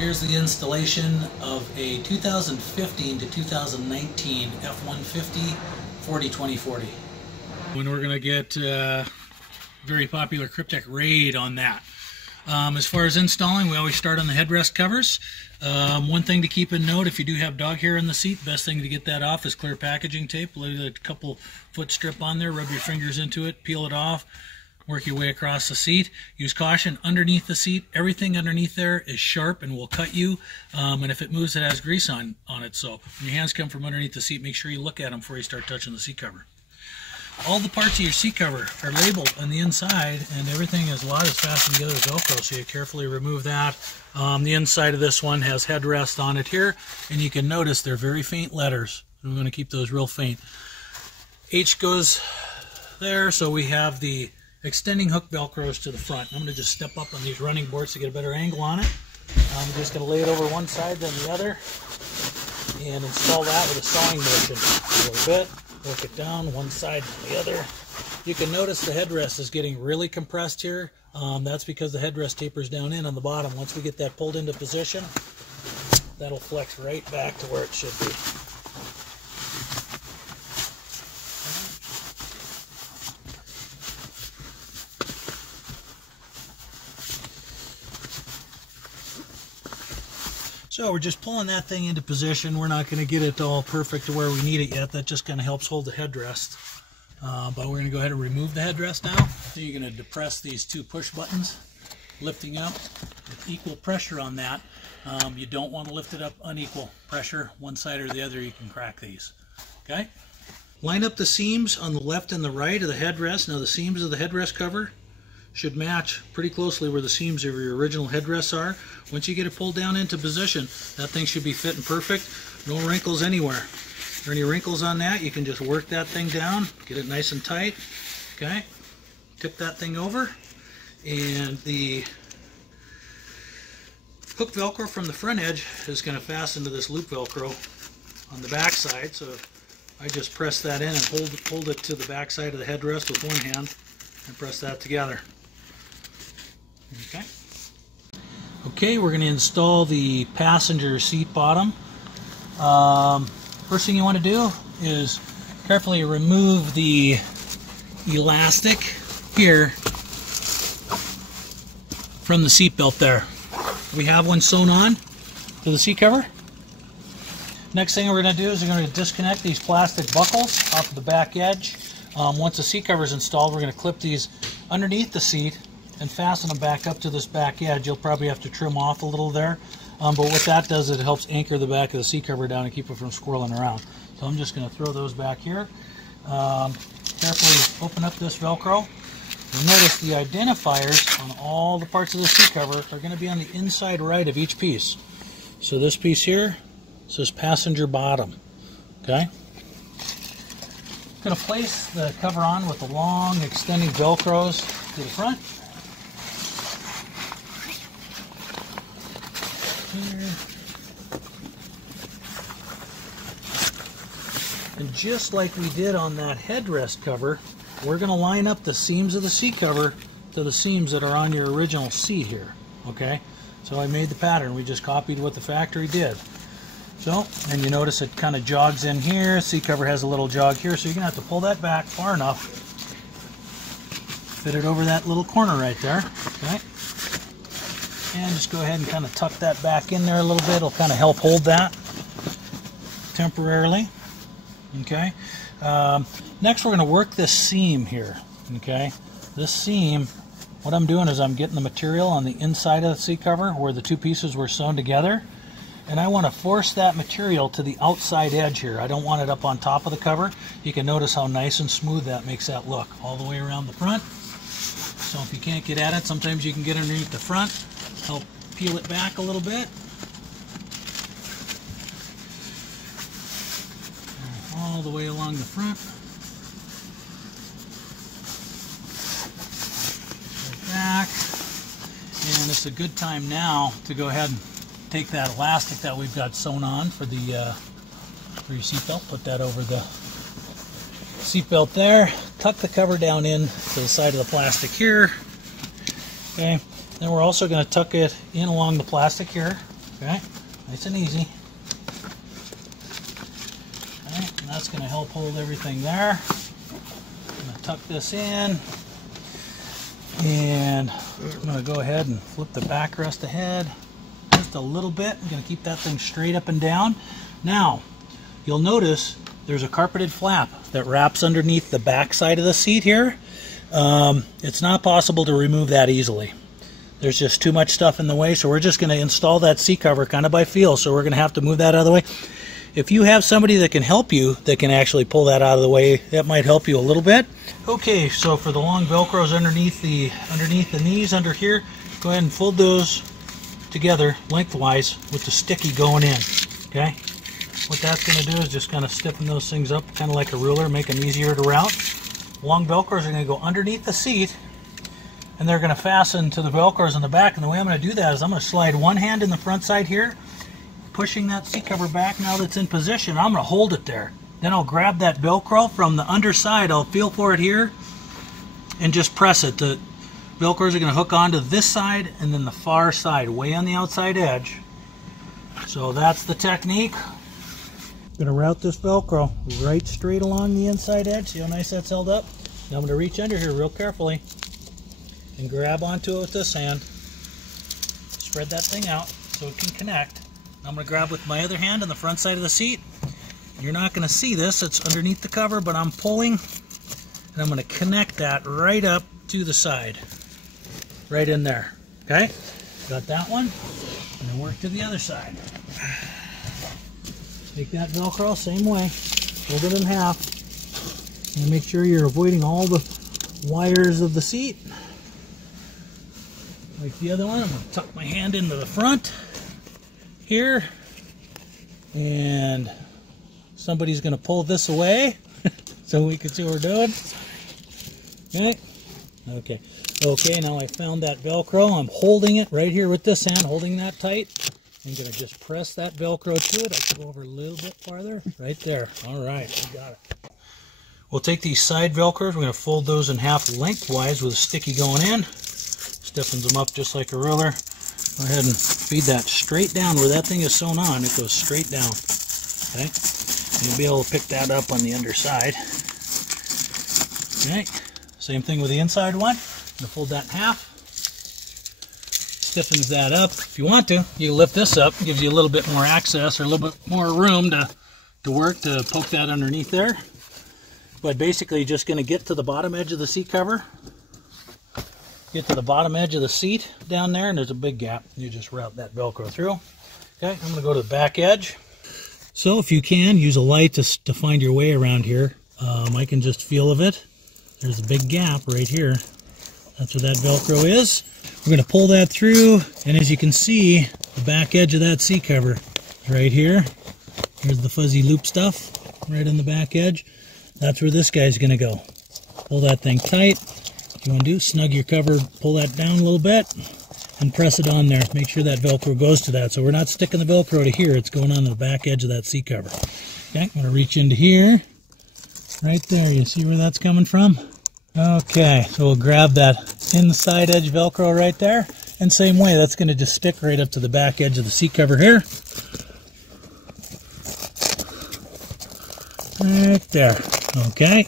Here's the installation of a 2015 to 2019 F-150 40-20-40. When we're going to get very popular Cryptek Raid on that. As far as installing, we always start on the headrest covers. One thing to keep in note, if you do have dog hair in the seat, best thing to get that off is clear packaging tape. Lay a couple foot strip on there, rub your fingers into it, peel it off, work your way across the seat. Use caution underneath the seat. Everything underneath there is sharp and will cut you. And if it moves, it has grease on it. So when your hands come from underneath the seat, make sure you look at them before you start touching the seat cover. All the parts of your seat cover are labeled on the inside, and everything is a lot is fastened together with Velcro, so you carefully remove that. The inside of this one has headrest on it here, and you can notice they're very faint letters. We're going to keep those real faint. H goes there, so we have the extending hook Velcros to the front. I'm going to just step up on these running boards to get a better angle on it. I'm just going to lay it over one side, then the other, and install that with a sawing motion a little bit. Work it down one side and the other. You can notice the headrest is getting really compressed here. That's because the headrest tapers down in on the bottom. Once we get that pulled into position, that'll flex right back to where it should be. So we're just pulling that thing into position. We're not going to get it all perfect to where we need it yet. That just kind of helps hold the headrest. But we're going to go ahead and remove the headrest now. So you're going to depress these two push buttons, lifting up with equal pressure on that. You don't want to lift it up unequal pressure, one side or the other. You can crack these. Okay? Line up the seams on the left and the right of the headrest. Now the seams of the headrest cover should match pretty closely where the seams of your original headrests are. Once you get it pulled down into position, that thing should be fitting perfect. No wrinkles anywhere. If there are any wrinkles on that, you can just work that thing down, get it nice and tight. Okay, tip that thing over, and the hook Velcro from the front edge is going to fasten to this loop Velcro on the back side. So I just press that in and hold it to the back side of the headrest with one hand and press that together. Okay. Okay, we're going to install the passenger seat bottom. First thing you want to do is carefully remove the elastic here from the seat belt there. We have one sewn on to the seat cover. Next thing we're going to do is we're going to disconnect these plastic buckles off of the back edge. Once the seat cover is installed, we're going to clip these underneath the seat and fasten them back up to this back edge. You'll probably have to trim off a little there, but what that does is it helps anchor the back of the seat cover down and keep it from swirling around. So I'm just going to throw those back here. Carefully open up this Velcro. You'll notice the identifiers on all the parts of the seat cover are going to be on the inside right of each piece. So this piece here says passenger bottom. Okay. I'm going to place the cover on with the long extending Velcros to the front. Here. And just like we did on that headrest cover, we're going to line up the seams of the seat cover to the seams that are on your original seat here. Okay? So I made the pattern. We just copied what the factory did. So, and you notice it kind of jogs in here. Seat cover has a little jog here, so you're going to have to pull that back far enough. Fit it over that little corner right there. Okay? And just go ahead and kind of tuck that back in there a little bit. It'll kind of help hold that temporarily. Okay? Next we're going to work this seam here. Okay? This seam, what I'm doing is I'm getting the material on the inside of the seat cover where the two pieces were sewn together. And I want to force that material to the outside edge here. I don't want it up on top of the cover. You can notice how nice and smooth that makes that look all the way around the front. So if you can't get at it, sometimes you can get underneath the front, help peel it back a little bit. All the way along the front. Back. And it's a good time now to go ahead and take that elastic that we've got sewn on for the for your seatbelt. Put that over the seatbelt there. Tuck the cover down in to the side of the plastic here. Okay. Then we're also going to tuck it in along the plastic here Okay, nice and easy. Okay, and that's going to help hold everything there. I'm going to tuck this in, and I'm going to go ahead and flip the backrest ahead just a little bit. I'm going to keep that thing straight up and down. Now, you'll notice there's a carpeted flap that wraps underneath the back side of the seat here. It's not possible to remove that easily. There's just too much stuff in the way, so we're just going to install that seat cover kind of by feel, so we're going to have to move that out of the way. If you have somebody that can help you, that can actually pull that out of the way, that might help you a little bit. Okay, so for the long Velcros underneath the knees under here, go ahead and fold those together lengthwise with the sticky going in. Okay, what that's going to do is just kind of stiffen those things up, kind of like a ruler, make them easier to route. Long Velcros are going to go underneath the seat, and they're going to fasten to the Velcros in the back. And the way I'm going to do that is I'm going to slide one hand in the front side here, pushing that seat cover back. Now that's in position, I'm going to hold it there. Then I'll grab that Velcro from the underside, I'll feel for it here, and just press it. The Velcros are going to hook onto this side and then the far side, way on the outside edge. So that's the technique. I'm going to route this Velcro right straight along the inside edge. See how nice that's held up? Now I'm going to reach under here real carefully and grab onto it with this hand. Spread that thing out so it can connect. I'm going to grab with my other hand on the front side of the seat. You're not going to see this, it's underneath the cover, but I'm pulling, and I'm going to connect that right up to the side. Right in there. Okay? Got that one. And then work to the other side. Take that Velcro, same way. Fold it in half. And make sure you're avoiding all the wires of the seat. Like the other one, I'm going to tuck my hand into the front here. And somebody's going to pull this away so we can see what we're doing. Okay? Okay. Okay, now I found that Velcro. I'm holding it right here with this hand, holding that tight. I'm going to just press that Velcro to it. I can go over a little bit farther. Right there. All right, we got it. We'll take these side Velcros. We're going to fold those in half lengthwise with a sticky going in. Stiffens them up just like a ruler. Go ahead and feed that straight down where that thing is sewn on. It goes straight down. Okay? You'll be able to pick that up on the underside. Okay? Same thing with the inside one. I'm going to fold that in half. Stiffens that up. If you want to, you can lift this up. It gives you a little bit more access or a little bit more room to work to poke that underneath there. But basically, just going to get to the bottom edge of the seat cover. Get to the bottom edge of the seat down there, and there's a big gap. You just route that Velcro through. Okay, I'm going to go to the back edge. So if you can, use a light to find your way around here. I can just feel of it. There's a big gap right here. That's where that Velcro is. We're going to pull that through, and as you can see, the back edge of that seat cover is right here. Here's the fuzzy loop stuff right on the back edge. That's where this guy's going to go. Pull that thing tight. What you want to do, snug your cover, pull that down a little bit, and press it on there. Make sure that Velcro goes to that. So we're not sticking the Velcro to here. It's going on to the back edge of that seat cover. Okay, I'm going to reach into here. Right there. You see where that's coming from? Okay, so we'll grab that inside edge Velcro right there. And same way, that's going to just stick right up to the back edge of the seat cover here. Right there. Okay.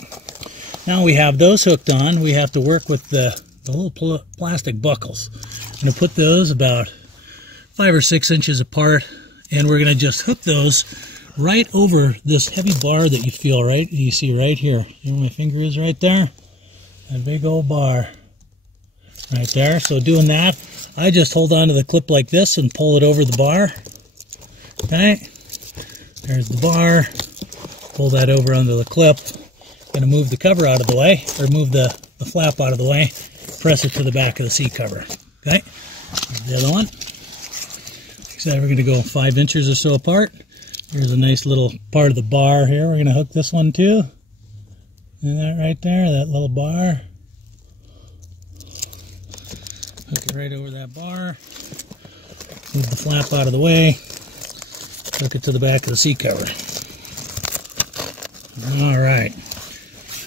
Now we have those hooked on. We have to work with the little plastic buckles. I'm going to put those about 5 or 6 inches apart, and we're going to just hook those right over this heavy bar that you feel right. You see right here. See where my finger is right there? That big old bar right there. So doing that, I just hold on to the clip like this and pull it over the bar. Okay. There's the bar. Pull that over under the clip. Going to move the cover out of the way, or move the flap out of the way. Press it to the back of the seat cover. Okay. Here's the other one. Like I said, we're going to go 5 inches or so apart. Here's a nice little part of the bar here. We're going to hook this one too. And that right there, that little bar. Hook it right over that bar. Move the flap out of the way. Hook it to the back of the seat cover. All right.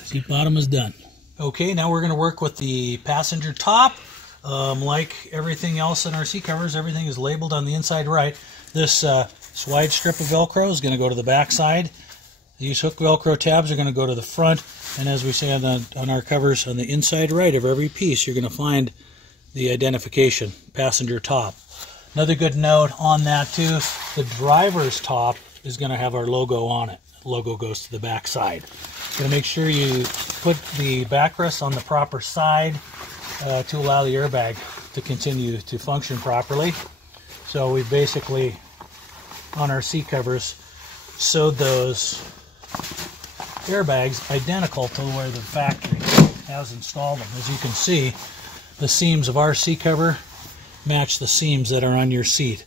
Seat bottom is done. Okay, now we're going to work with the passenger top. Like everything else in our seat covers, everything is labeled on the inside right. This wide strip of Velcro is going to go to the back side. These hook Velcro tabs are going to go to the front. And as we say on our covers, on the inside right of every piece, you're going to find the identification, passenger top. Another good note on that too, the driver's top is going to have our logo on it. The logo goes to the back side. Going to make sure you put the backrest on the proper side to allow the airbag to continue to function properly. So we basically, on our seat covers, sewed those airbags identical to where the factory has installed them. As you can see, the seams of our seat cover match the seams that are on your seat.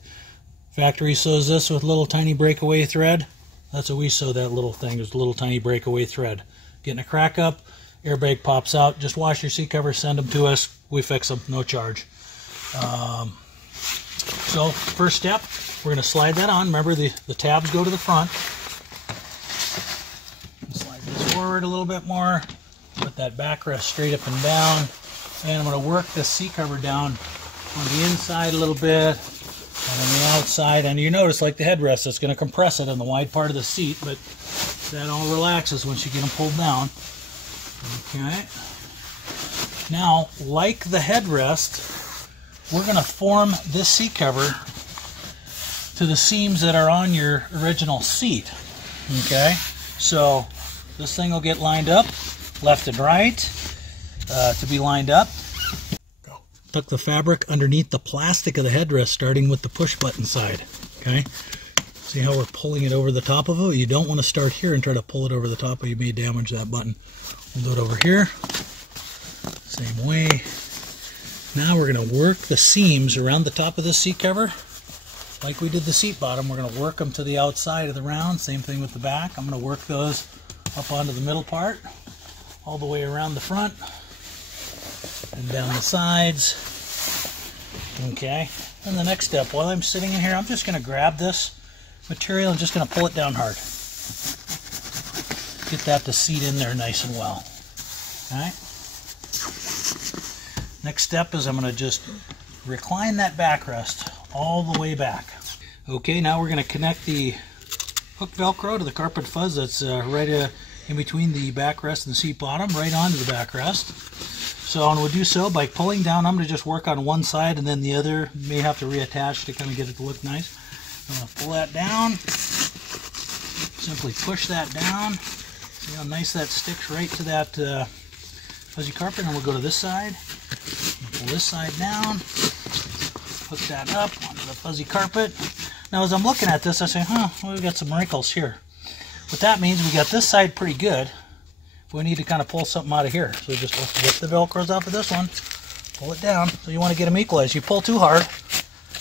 Factory sews this with little tiny breakaway thread. That's what we sew that little thing. There's a little tiny breakaway thread. Getting a crack up, airbag pops out. Just wash your seat covers, send them to us. We fix them, no charge. So first step, we're going to slide that on. Remember, the tabs go to the front. Slide this forward a little bit more. Put that backrest straight up and down. And I'm going to work the seat cover down on the inside a little bit and on the outside. And you notice, like the headrest, it's going to compress it on the wide part of the seat, but that all relaxes once you get them pulled down. Okay. Now, like the headrest, we're going to form this seat cover to the seams that are on your original seat. Okay. So this thing will get lined up, left and right, to be lined up. Tuck the fabric underneath the plastic of the headrest, starting with the push button side. Okay. See how we're pulling it over the top of it? You don't want to start here and try to pull it over the top, or you may damage that button. We'll do it over here. Same way. Now we're going to work the seams around the top of the seat cover. Like we did the seat bottom, we're going to work them to the outside of the round. Same thing with the back. I'm going to work those up onto the middle part, all the way around the front and down the sides. Okay. And the next step, while I'm sitting in here, I'm just going to grab this material and just going to pull it down hard. Get that to seat in there nice and well. Alright. Next step is I'm going to just recline that backrest all the way back. Okay, now we're going to connect the hook Velcro to the carpet fuzz that's right in between the backrest and the seat bottom, right onto the backrest. So we'll do so by pulling down. I'm going to just work on one side and then the other. You may have to reattach to kind of get it to look nice. I'm going to pull that down. Simply push that down. See how nice that sticks right to that fuzzy carpet. And we'll go to this side. Pull this side down. Hook that up onto the fuzzy carpet. Now as I'm looking at this, I say, well, we've got some wrinkles here. What that means, we got this side pretty good. We need to kind of pull something out of here. So just get the Velcros off of this one, pull it down. So you want to get them equalized. You pull too hard,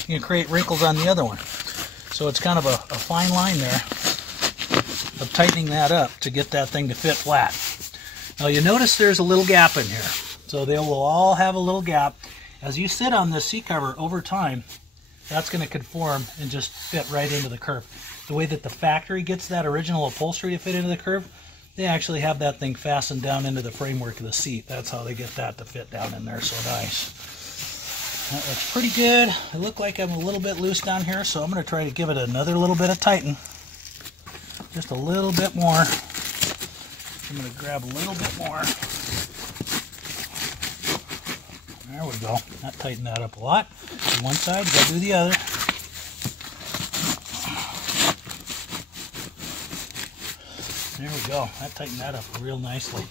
you can create wrinkles on the other one. So it's kind of a fine line there of tightening that up to get that thing to fit flat. Now you notice there's a little gap in here. So they will all have a little gap. As you sit on this seat cover over time, that's going to conform and just fit right into the curve. The way that the factory gets that original upholstery to fit into the curve, they actually have that thing fastened down into the framework of the seat. That's how they get that to fit down in there so nice. That looks pretty good. I look like I'm a little bit loose down here, so I'm going to try to give it another little bit of tighten. Just a little bit more. I'm going to grab a little bit more. There we go. That tightened that up a lot. Do one side, you got to do the other. There we go. That tightened that up real nicely.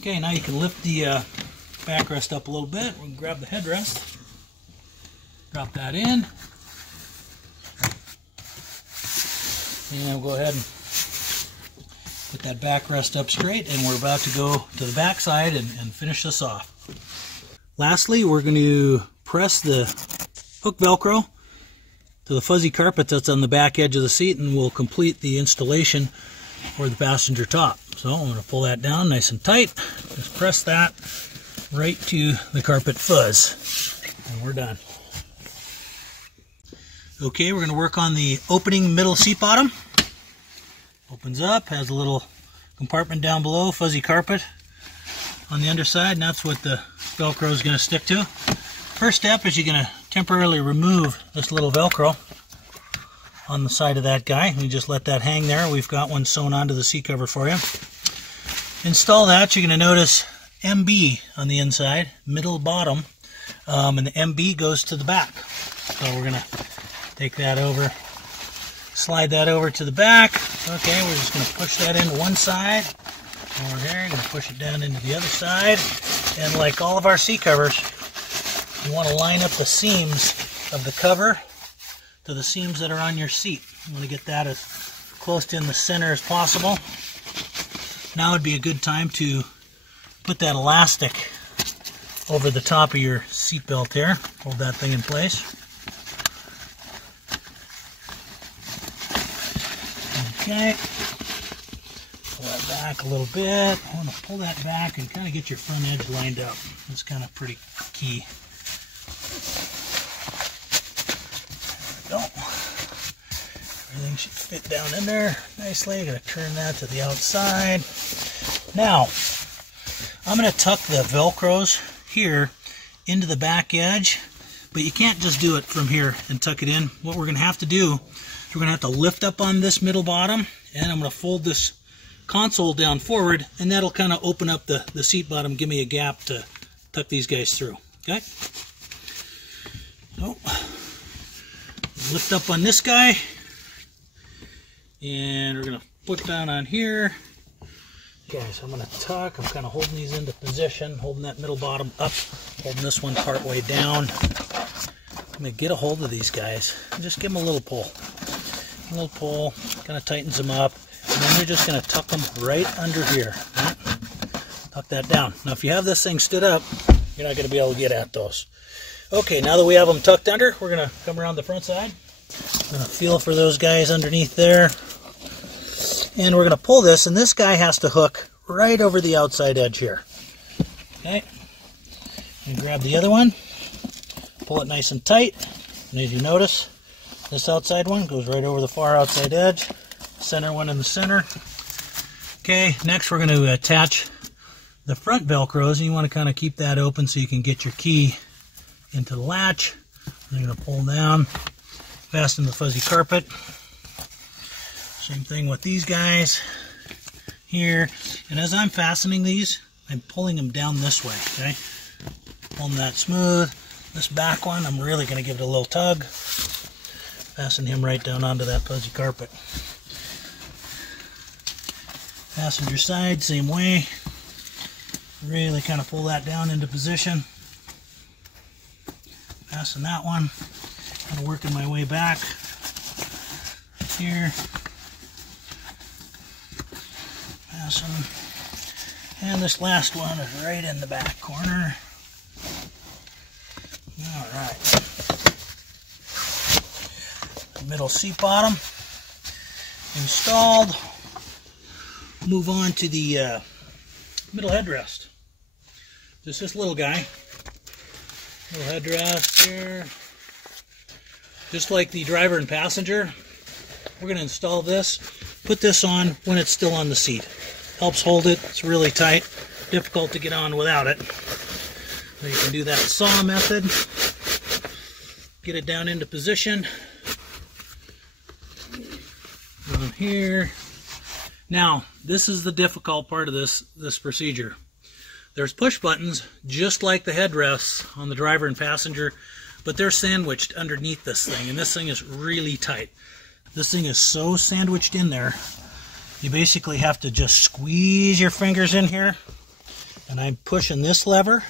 Okay, now you can lift the backrest up a little bit. We can grab the headrest. Drop that in. And we'll go ahead and put that backrest up straight, and we're about to go to the back side and finish this off. Lastly, we're going to press the hook Velcro to the fuzzy carpet that's on the back edge of the seat, and we'll complete the installation for the passenger top. So I'm going to pull that down nice and tight. Just press that right to the carpet fuzz, and we're done. Okay, we're going to work on the opening middle seat bottom. Opens up, has a little compartment down below, fuzzy carpet on the underside, and that's what the Velcro is going to stick to. first step is you're going to temporarily remove this little Velcro on the side of that guy. We just let that hang there. We've got one sewn onto the seat cover for you. Install that. You're going to notice MB on the inside, middle, bottom, and the MB goes to the back. So we're going to take that over, slide that over to the back. Okay, we're just going to push that into one side. Over here, going to push it down into the other side. And like all of our seat covers, you want to line up the seams of the cover to the seams that are on your seat. You want to get that as close to in the center as possible. Now would be a good time to put that elastic over the top of your seat belt here. Hold that thing in place. Okay. Pull that back a little bit. I want to pull that back and kind of get your front edge lined up. That's kind of pretty key. There we go. Everything should fit down in there nicely. I'm going to turn that to the outside. Now, I'm going to tuck the Velcros here into the back edge, but you can't just do it from here and tuck it in. What we're going to have to do is we're going to have to lift up on this middle bottom, and I'm going to fold this console down forward, and that'll kind of open up the seat bottom, give me a gap to tuck these guys through. Okay? So, lift up on this guy, and we're going to put down on here. Okay, so I'm going to tuck. I'm kind of holding these into position, holding that middle bottom up, holding this one part way down. I'm going to get a hold of these guys and just give them a little pull. A little pull, kind of tightens them up, and then you're just going to tuck them right under here. Right? Tuck that down. Now, if you have this thing stood up, you're not going to be able to get at those. Okay, now that we have them tucked under, we're going to come around the front side. I'm going to feel for those guys underneath there. And we're going to pull this, and this guy has to hook right over the outside edge here. Okay. And grab the other one. Pull it nice and tight. And as you notice, this outside one goes right over the far outside edge. Center one in the center. Okay, next we're going to attach the front Velcros, and you want to kind of keep that open so you can get your key into the latch. And you're going to pull down, fasten the fuzzy carpet. Same thing with these guys here. And as I'm fastening these, I'm pulling them down this way, okay? Pulling that smooth. This back one, I'm really going to give it a little tug. Fasten him right down onto that fuzzy carpet. Passenger side, same way. Really kind of pull that down into position. Fasten that one. Kind of working my way back here. Fasten. And this last one is right in the back corner. All right. Middle seat bottom installed. Move on to the middle headrest. Just this little guy. Little headrest here. Just like the driver and passenger, we're going to install this. Put this on when it's still on the seat. Helps hold it. It's really tight. Difficult to get on without it. So you can do that saw method. Get it down into position. On here. Now, this is the difficult part of this procedure. There's push buttons just like the headrests on the driver and passenger, but they're sandwiched underneath this thing, and this thing is really tight. This thing is so sandwiched in there, you basically have to just squeeze your fingers in here, and I'm pushing this lever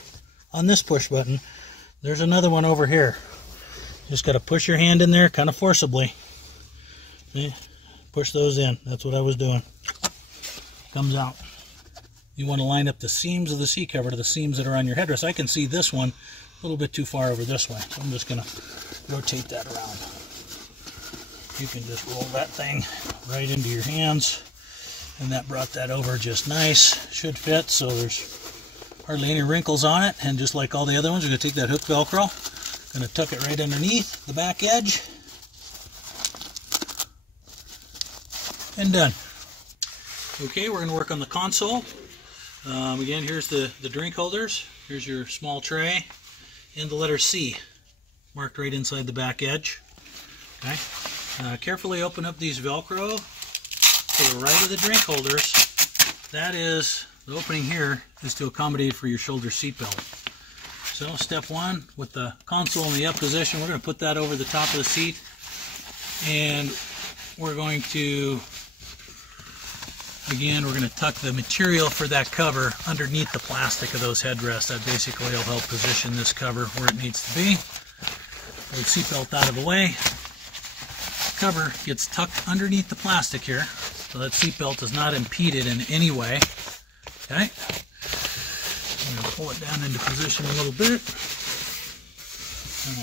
on this push button. There's another one over here. Just got to push your hand in there kind of forcibly. Okay. Push those in. That's what I was doing. Comes out. You want to line up the seams of the seat cover to the seams that are on your headrest. I can see this one a little bit too far over this way, so I'm just going to rotate that around. You can just roll that thing right into your hands, and that brought that over just nice. Should fit, so there's hardly any wrinkles on it. And just like all the other ones, we're going to take that hook Velcro, going to tuck it right underneath the back edge, and done. Okay, we're going to work on the console. Again, here's the drink holders. Here's your small tray. and the letter C marked right inside the back edge. Okay. Carefully open up these Velcro to the right of the drink holders. That is, the opening here is to accommodate for your shoulder seat belt. So step one, with the console in the up position, we're going to put that over the top of the seat, and we're going to, again, we're going to tuck the material for that cover underneath the plastic of those headrests. That basically will help position this cover where it needs to be. Pull the seat belt out of the way. Cover gets tucked underneath the plastic here, so that seat belt is not impeded in any way. Okay, I'm going to pull it down into position a little bit.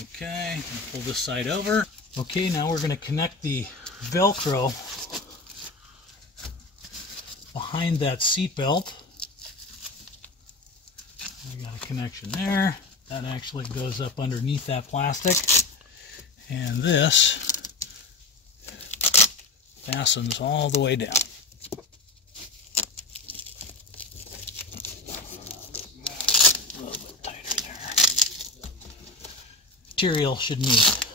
Okay, pull this side over. Okay, now we're going to connect the Velcro behind that seat belt. We got a connection there. That actually goes up underneath that plastic, and this fastens all the way down. A little bit tighter there. Material should meet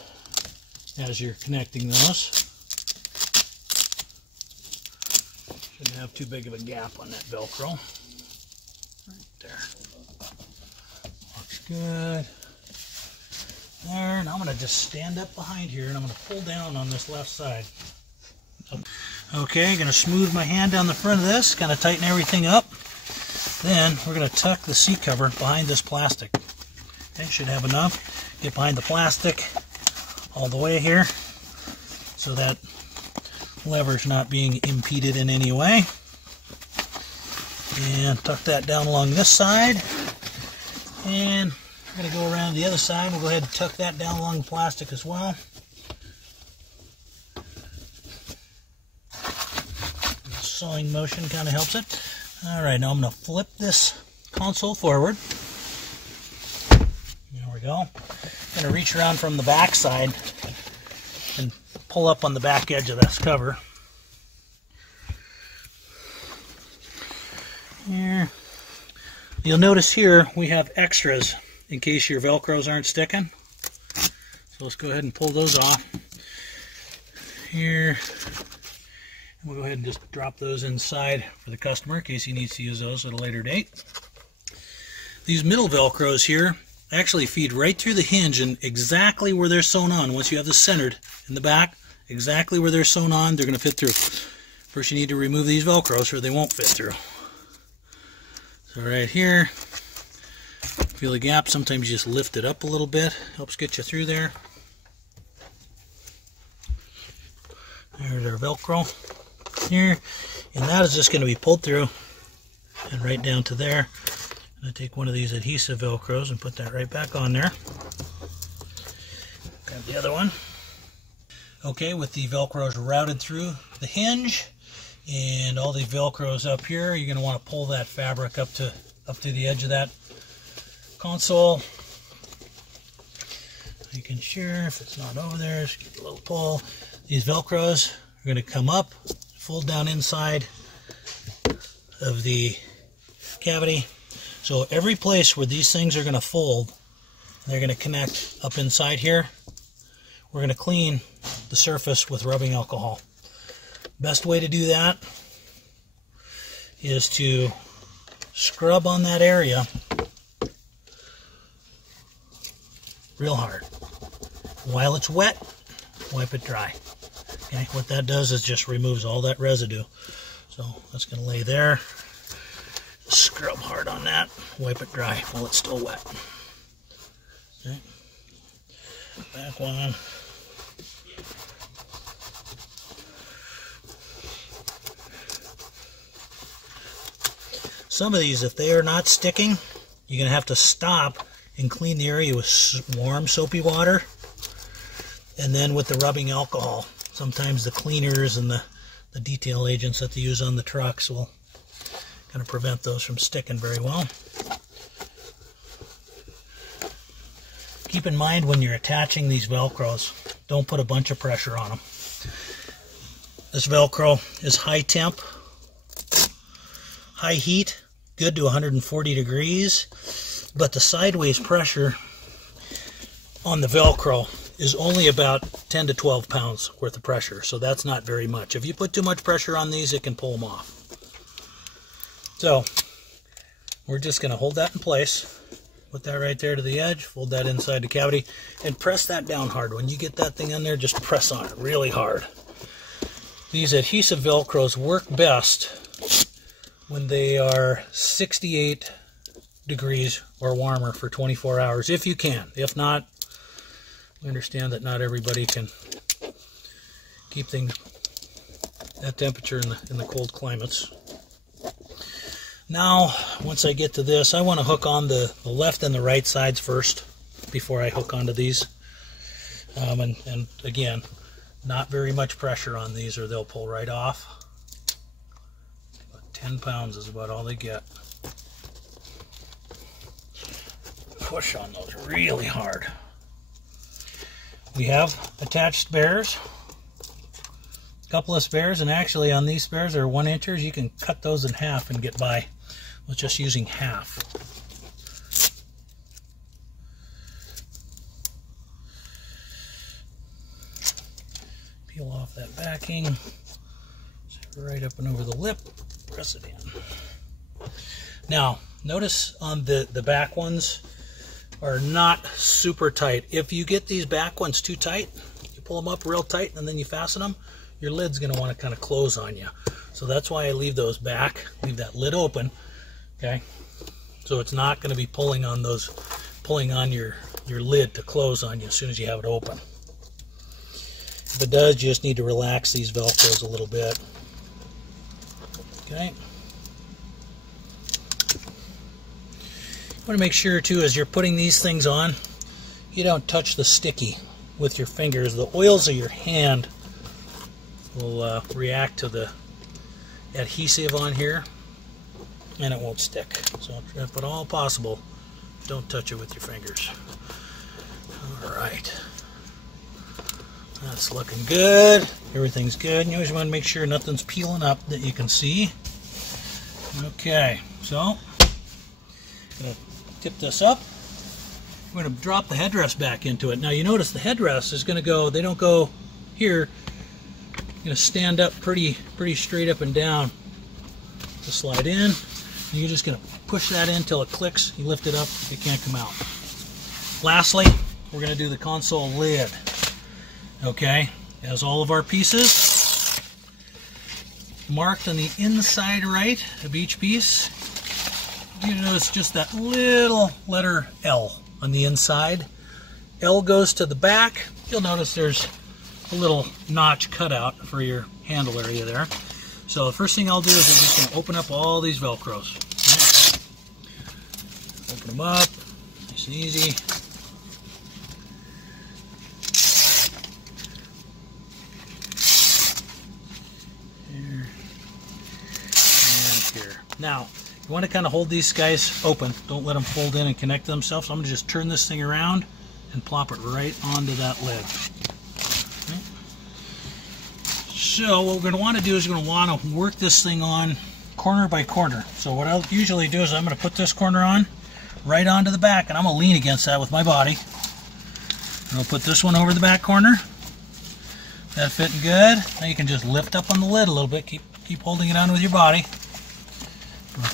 as you're connecting those. Shouldn't have too big of a gap on that Velcro. Right there. Looks good. There, and I'm going to just stand up behind here and I'm going to pull down on this left side. Okay, going to smooth my hand down the front of this, kind of tighten everything up. Then we're going to tuck the seat cover behind this plastic. Okay, should have enough. Get behind the plastic all the way here so that lever's not being impeded in any way. And tuck that down along this side. And we're going to go around the other side. We'll go ahead and tuck that down along the plastic as well. Sawing motion kind of helps it. Alright, now I'm going to flip this console forward. There we go. I'm going to reach around from the back side and pull up on the back edge of this cover. Here. You'll notice here we have extras in case your Velcros aren't sticking. So let's go ahead and pull those off. Here. We'll go ahead and just drop those inside for the customer in case he needs to use those at a later date. These middle Velcros here actually feed right through the hinge and exactly where they're sewn on. Once you have this centered in the back, exactly where they're sewn on, they're going to fit through. First you need to remove these Velcros or they won't fit through. So right here, feel the gap. Sometimes you just lift it up a little bit. Helps get you through there. There's our Velcro here, and that is just going to be pulled through and right down to there. I'm going to take one of these adhesive Velcros and put that right back on there. Grab the other one. Okay, with the Velcros routed through the hinge and all the Velcros up here, you're going to want to pull that fabric up to the edge of that console. Making sure if it's not over there, just give it a little pull. These Velcros are going to come up, fold down inside of the cavity. So every place where these things are going to fold, they're going to connect up inside here. We're going to clean the surface with rubbing alcohol. Best way to do that is to scrub on that area real hard. While it's wet, wipe it dry. Okay, what that does is just removes all that residue. So that's going to lay there. Scrub hard on that. Wipe it dry while it's still wet. Okay. Back one. Some of these, if they are not sticking, you're going to have to stop and clean the area with warm soapy water and then with the rubbing alcohol. Sometimes the cleaners and the detail agents that they use on the trucks will kind of prevent those from sticking very well. Keep in mind when you're attaching these Velcros, don't put a bunch of pressure on them. This Velcro is high temp, high heat, good to 140 degrees, but the sideways pressure on the Velcro is only about 10 to 12 pounds worth of pressure, so that's not very much. If you put too much pressure on these, it can pull them off. So we're just going to hold that in place, put that right there to the edge, fold that inside the cavity, and press that down hard. When you get that thing in there, just press on it really hard. These adhesive Velcros work best when they are 68 degrees or warmer for 24 hours, if you can. If not, we understand that not everybody can keep things at temperature in the cold climates. Now, once I get to this, I want to hook on the left and the right sides first before I hook onto these. And again, not very much pressure on these or they'll pull right off. About 10 pounds is about all they get. Push on those really hard. We have attached spares, a couple of spares, and actually on these spares are 1-inchers. You can cut those in half and get by with just using half. Peel off that backing, right up and over the lip, press it in. Now, notice on the back ones are not super tight. If you get these back ones too tight, you pull them up real tight and then you fasten them, your lid's going to want to kind of close on you. So that's why I leave those back, leave that lid open, okay? So it's not going to be pulling on your lid to close on you as soon as you have it open. If it does, you just need to relax these Velcros a little bit. Okay. You want to make sure too, as you're putting these things on, you don't touch the sticky with your fingers. The oils of your hand will react to the adhesive on here and it won't stick. So if at all possible, don't touch it with your fingers. Alright, that's looking good. Everything's good. You always want to make sure nothing's peeling up that you can see. Okay, so I'm going to tip this up. We're going to drop the headrest back into it. Now you notice the headrest is going to go, they don't go here. Going to stand up pretty straight up and down to slide in. And you're just going to push that in until it clicks. You lift it up, it can't come out. Lastly, we're going to do the console lid. Okay, as all of our pieces marked on the inside right of each piece. You notice just that little letter L on the inside. L goes to the back. You'll notice there's a little notch cut out for your handle area there. So the first thing I'll do is I'm just going to open up all these Velcros. Okay. Open them up, nice and easy. Here and here. Now, you want to kind of hold these guys open. Don't let them fold in and connect themselves. So I'm going to just turn this thing around and plop it right onto that lid. Okay. So what we're going to want to do is we're going to want to work this thing on corner by corner. So what I'll usually do is I'm going to put this corner on right onto the back, and I'm going to lean against that with my body. And I'll put this one over the back corner. That fitting good. Now you can just lift up on the lid a little bit. Keep holding it on with your body.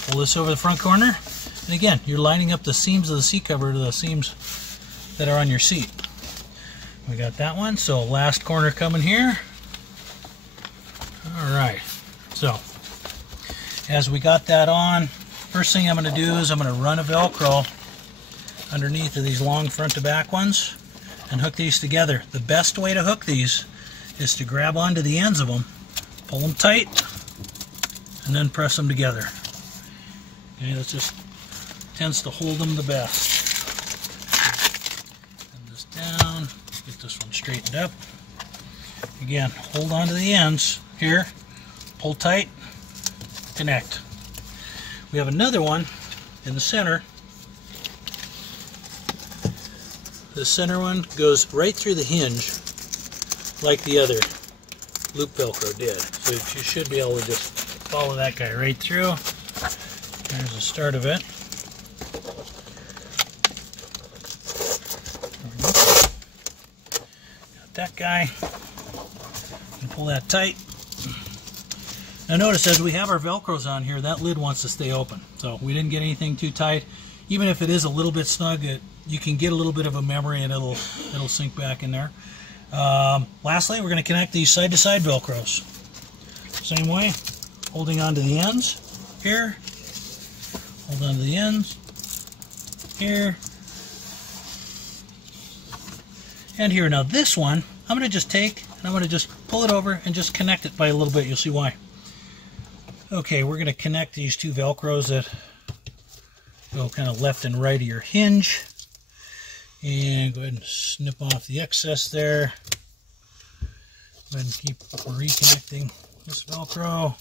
Pull this over the front corner, and again, you're lining up the seams of the seat cover to the seams that are on your seat. We got that one, so last corner coming here. Alright, so as we got that on, first thing I'm going to do is I'm going to run a Velcro underneath of these long front to back ones and hook these together. The best way to hook these is to grab onto the ends of them, pull them tight, and then press them together. Okay, that just tends to hold them the best. Bend this down, get this one straightened up. Again, hold on to the ends here, pull tight, connect. We have another one in the center. The center one goes right through the hinge like the other loop Velcro did. So you should be able to just follow that guy right through. There's the start of it. that guy and pull that tight. Now notice as we have our Velcros on here, that lid wants to stay open. So we didn't get anything too tight. Even if it is a little bit snug, you can get a little bit of a memory and it'll sink back in there. Lastly, we're going to connect these side-to-side Velcros. Same way, holding on to the ends here, hold on to the ends here, and here. Now this one, I'm going to just take and I'm going to just pull it over and just connect it by a little bit. You'll see why. Okay, we're going to connect these two Velcros that go kind of left and right of your hinge. And go ahead and snip off the excess there. Go ahead and keep reconnecting this Velcro.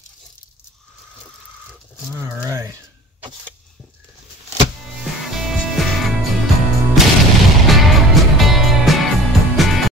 All right.